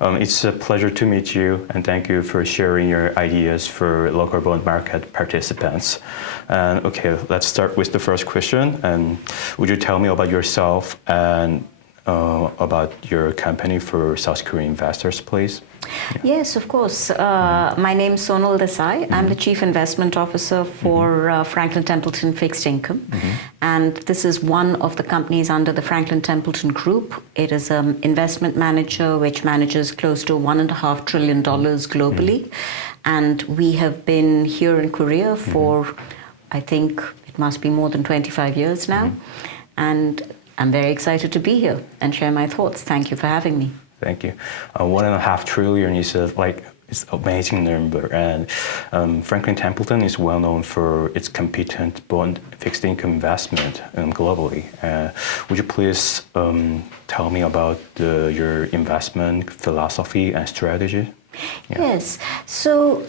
It's a pleasure to meet you, and thank you for sharing your ideas for local bond market participants. And okay, let's start with the first question. And would you tell me about yourself and about your company for South Korean investors, please? Yes, of course. My name is Sonal Desai. I'm the Chief Investment Officer for Franklin Templeton Fixed Income. And this is one of the companies under the Franklin Templeton Group. It is an investment manager which manages close to $1.5 trillion globally. And we have been here in Korea for, I think, it must be more than 25 years now. And I'm very excited to be here and share my thoughts. Thank you for having me. Thank you. $1.5 trillion is it's an amazing number, and Franklin Templeton is well known for its competent bond fixed income investment globally. Would you please tell me about your investment philosophy and strategy? Yeah. Yes. So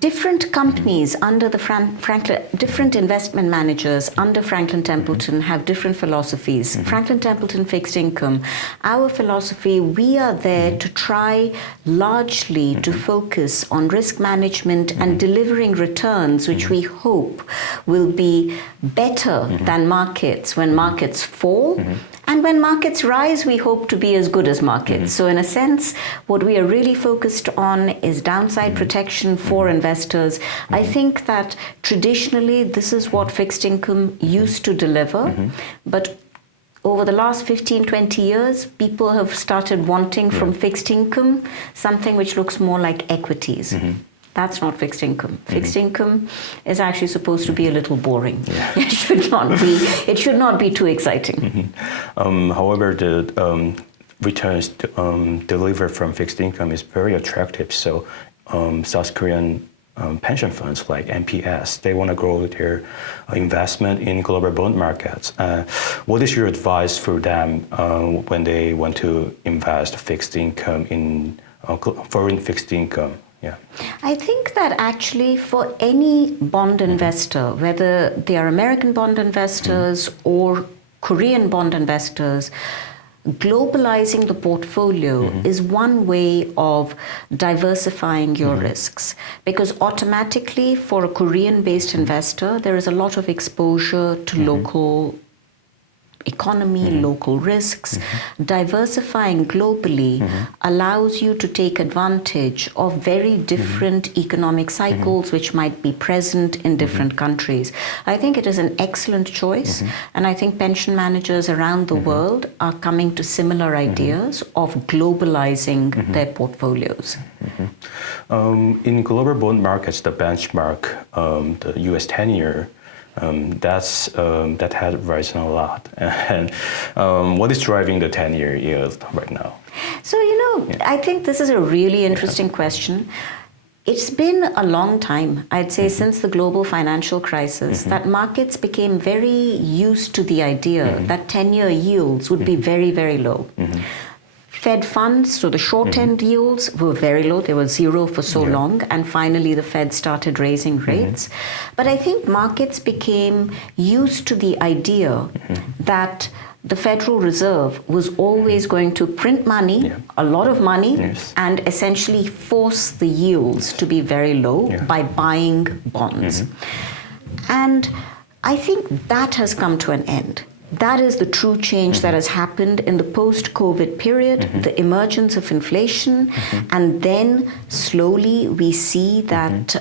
different companies under the different investment managers under Franklin Templeton have different philosophies. Franklin Templeton Fixed Income, our philosophy, we are there to try largely to focus on risk management and delivering returns which we hope will be better than markets when markets fall. And when markets rise, we hope to be as good as markets. So in a sense, what we are really focused on is downside protection for investors. I think that traditionally, this is what fixed income used to deliver. But over the last 15, 20 years, people have started wanting from fixed income something which looks more like equities. That's not fixed income. Fixed income is actually supposed to be a little boring. It should not be. It should not be too exciting. However, the returns delivered from fixed income is very attractive. So South Korean pension funds like MPS, they want to grow their investment in global bond markets. What is your advice for them when they want to invest fixed income in foreign fixed income? Yeah. I think that actually for any bond investor, whether they are American bond investors or Korean bond investors, globalizing the portfolio is one way of diversifying your risks, because automatically for a Korean-based investor, there is a lot of exposure to local economy, local risks. Diversifying globally allows you to take advantage of very different economic cycles which might be present in different countries. I think it is an excellent choice, and I think pension managers around the world are coming to similar ideas of globalizing their portfolios. In global bond markets, the benchmark, the US 10-year, that had risen a lot. And what is driving the 10-year yield right now? So, I think this is a really interesting question. It's been a long time, I'd say, since the global financial crisis, that markets became very used to the idea that 10-year yields would be very, very low. Fed funds, so the short-end yields were very low. They were zero for so long. And finally, the Fed started raising rates. But I think markets became used to the idea that the Federal Reserve was always going to print money, a lot of money, and essentially force the yields to be very low by buying bonds. And I think that has come to an end. That is the true change that has happened in the post-COVID period, the emergence of inflation, and then slowly we see that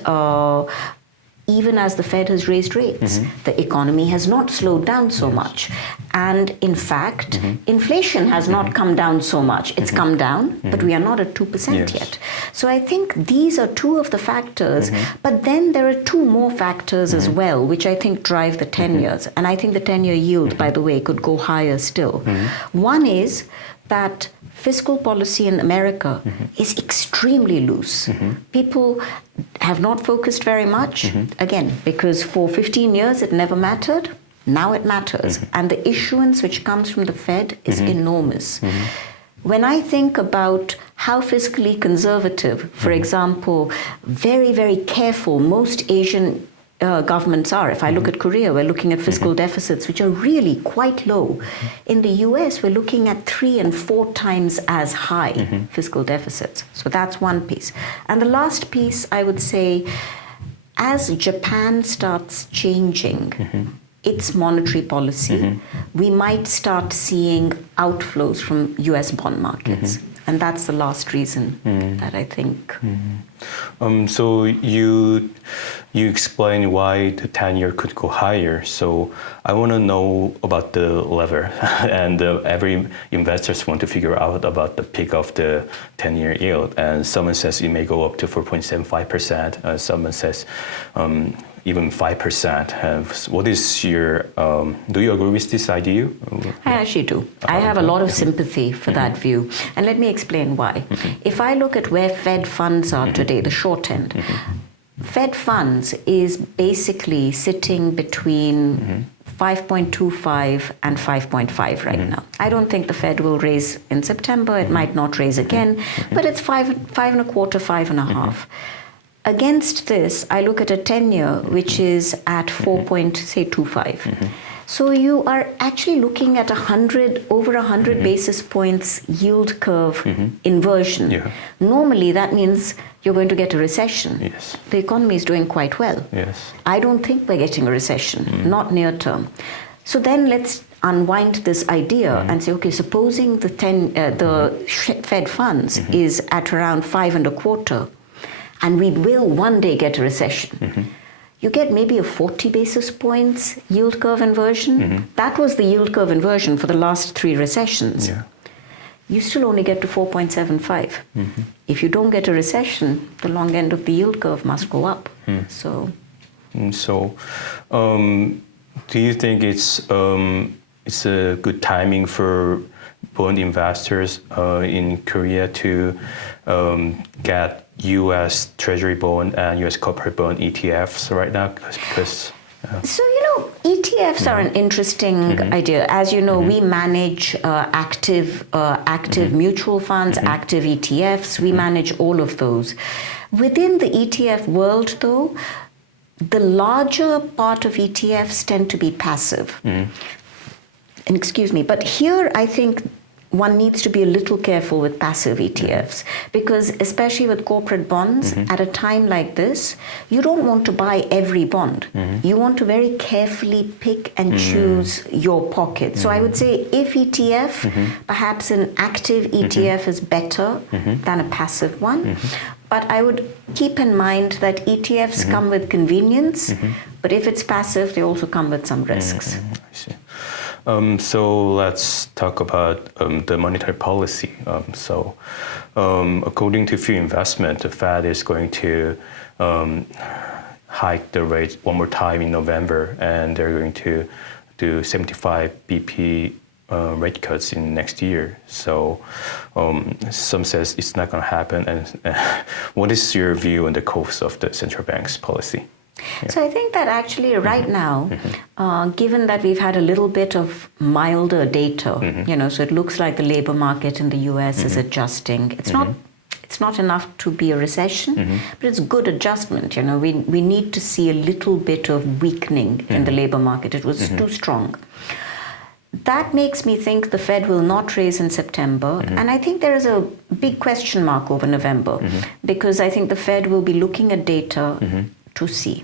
even as the Fed has raised rates, the economy has not slowed down so much. And in fact, inflation has not come down so much. It's come down, but we are not at 2% yet. So I think these are two of the factors, but then there are two more factors as well, which I think drive the 10 years. And I think the 10-year yield, by the way, could go higher still. One is that fiscal policy in America is extremely loose. People have not focused very much, again, because for 15 years it never mattered. Now it matters. And the issuance which comes from the Fed is enormous. When I think about how fiscally conservative, for example, very, very careful most Asian governments are. If I look at Korea, we're looking at fiscal deficits, which are really quite low. In the US, we're looking at 3 and 4 times as high fiscal deficits. So that's one piece. And the last piece, I would say, as Japan starts changing its monetary policy, we might start seeing outflows from US bond markets. And that's the last reason that I think. So you explained why the 10-year could go higher. So I want to know about the lever, and every investors want to figure out about the peak of the 10-year yield. And someone says it may go up to 4.75%. Someone says even 5%. What is your? Do you agree with this idea? I actually do. I have a lot of sympathy for that view, and let me explain why. If I look at where Fed funds are today, the short end, Fed funds is basically sitting between 5.25 and 5.5 right now. I don't think the Fed will raise in September. It might not raise again, but it's 5.25, 5.5. Against this, I look at a 10-year, which is at 4.25. So you are actually looking at over 100 basis points yield curve inversion. Yeah. Normally, that means you're going to get a recession. Yes. The economy is doing quite well. Yes. I don't think we're getting a recession, not near term. So then let's unwind this idea and say, okay, supposing the Fed funds is at around 5.25, and we will one day get a recession. You get maybe a 40 basis points yield curve inversion. That was the yield curve inversion for the last 3 recessions. Yeah. You still only get to 4.75. If you don't get a recession, the long end of the yield curve must go up. So do you think it's a good timing for bond investors in Korea to get U.S. Treasury bond and U.S. corporate bond ETFs right now? Because So, ETFs are an interesting idea. As you know, we manage active mutual funds, active ETFs. We manage all of those. Within the ETF world, though, the larger part of ETFs tend to be passive. And excuse me, but here I think one needs to be a little careful with passive ETFs, because especially with corporate bonds, at a time like this, you don't want to buy every bond. You want to very carefully pick and choose your pocket. So I would say if ETF, perhaps an active ETF is better than a passive one. But I would keep in mind that ETFs come with convenience, but if it's passive, they also come with some risks. I see. So let's talk about the monetary policy. According to Few Investment, the Fed is going to hike the rate one more time in November, and they're going to do 75 BP rate cuts in next year. So some says it's not going to happen. And what is your view on the course of the central bank's policy? Yeah. So I think that actually right now, given that we've had a little bit of milder data, so it looks like the labor market in the US is adjusting. It's not enough to be a recession, but it's good adjustment. We need to see a little bit of weakening in the labor market. It was too strong. That makes me think the Fed will not raise in September. And I think there is a big question mark over November, because I think the Fed will be looking at data to see.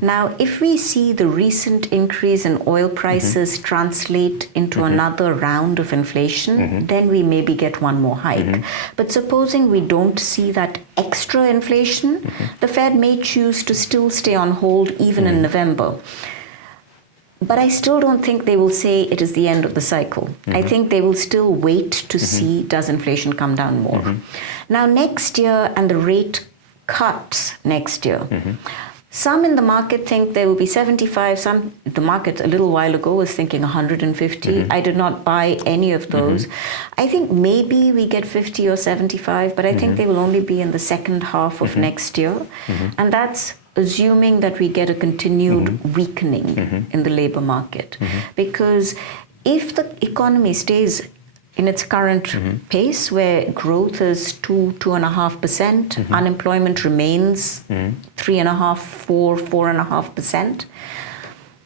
Now, if we see the recent increase in oil prices translate into another round of inflation, then we maybe get one more hike. But supposing we don't see that extra inflation, the Fed may choose to still stay on hold even in November. But I still don't think they will say it is the end of the cycle. I think they will still wait to see, does inflation come down more? Now, next year and the rate cuts next year, some in the market think there will be 75. The market a little while ago was thinking 150. I did not buy any of those. I think maybe we get 50 or 75, but I think they will only be in the second half of next year. And that's assuming that we get a continued weakening in the labor market. Because if the economy stays in its current pace, where growth is 2.5%, unemployment remains 3.5%, 4.5%.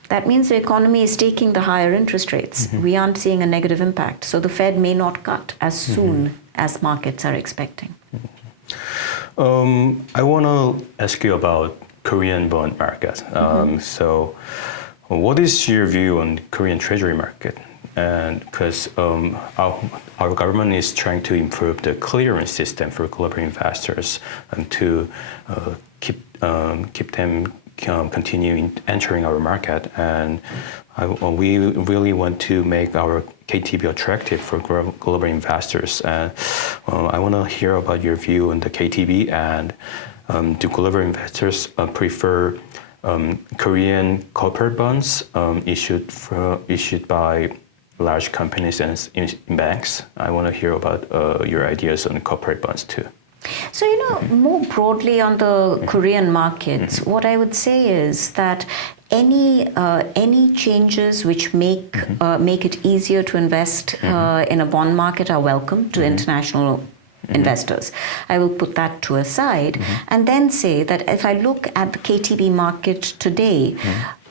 That means the economy is taking the higher interest rates. We aren't seeing a negative impact. So the Fed may not cut as soon as markets are expecting. I want to ask you about Korean bond market. So what is your view on Korean treasury market? And because our government is trying to improve the clearance system for global investors and to keep them continue entering our market, and we really want to make our KTB attractive for global investors. And I want to hear about your view on the KTB, and do global investors prefer Korean corporate bonds issued by large companies and banks? I want to hear about your ideas on corporate bonds too. So, more broadly on the Korean markets, what I would say is that any changes which make it easier to invest in a bond market are welcome to international investors. I will put that to a side and then say that if I look at the KTB market today,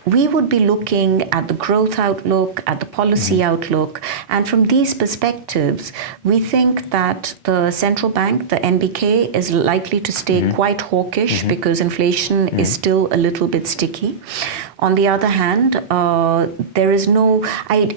we would be looking at the growth outlook, at the policy outlook, and from these perspectives, we think that the central bank, the NBK, is likely to stay quite hawkish because inflation is still a little bit sticky. On the other hand,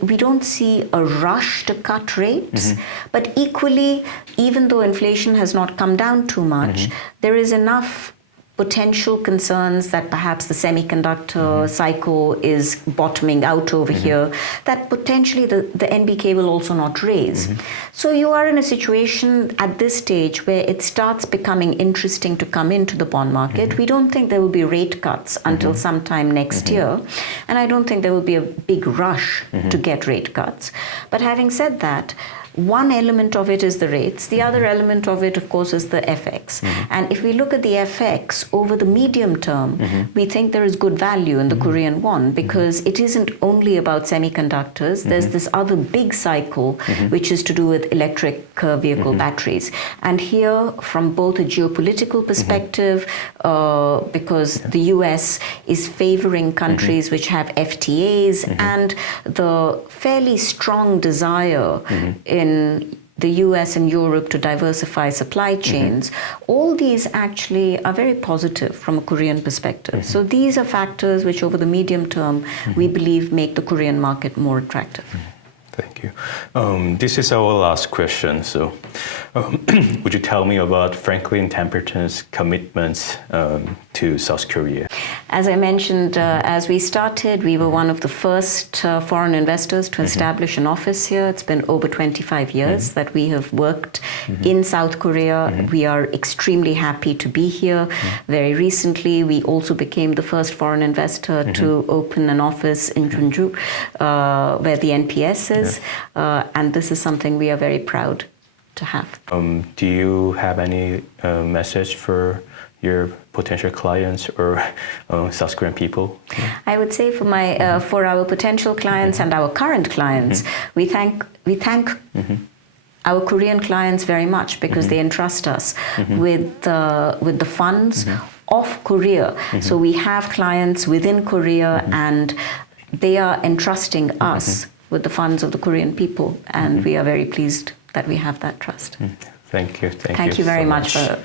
we don't see a rush to cut rates, but equally, even though inflation has not come down too much, there is enough potential concerns that perhaps the semiconductor cycle is bottoming out over here, that potentially the NBK will also not raise. So you are in a situation at this stage where it starts becoming interesting to come into the bond market. We don't think there will be rate cuts until sometime next year, and I don't think there will be a big rush to get rate cuts. But having said that, one element of it is the rates. The other element of it, of course, is the FX. And if we look at the FX over the medium term, we think there is good value in the Korean won because it isn't only about semiconductors. There's this other big cycle, which is to do with electric vehicle batteries. And here, from both a geopolitical perspective, because the US is favoring countries which have FTAs, and the fairly strong desire in the US and Europe to diversify supply chains, all these actually are very positive from a Korean perspective. So these are factors which over the medium term we believe make the Korean market more attractive. Thank you. This is our last question. So would you tell me about Templeton's commitments to South Korea? As I mentioned, as we started, we were one of the first foreign investors to establish an office here. It's been over 25 years that we have worked in South Korea. We are extremely happy to be here. Very recently, we also became the first foreign investor to open an office in Jeonju, where the NPS is. And this is something we are very proud to have. Do you have any message for your potential clients or South Korean people? I would say for our potential clients and our current clients, we thank our Korean clients very much because they entrust us with the funds of Korea. So we have clients within Korea and they are entrusting us with the funds of the Korean people, and we are very pleased that we have that trust. Thank you. Thank you very much for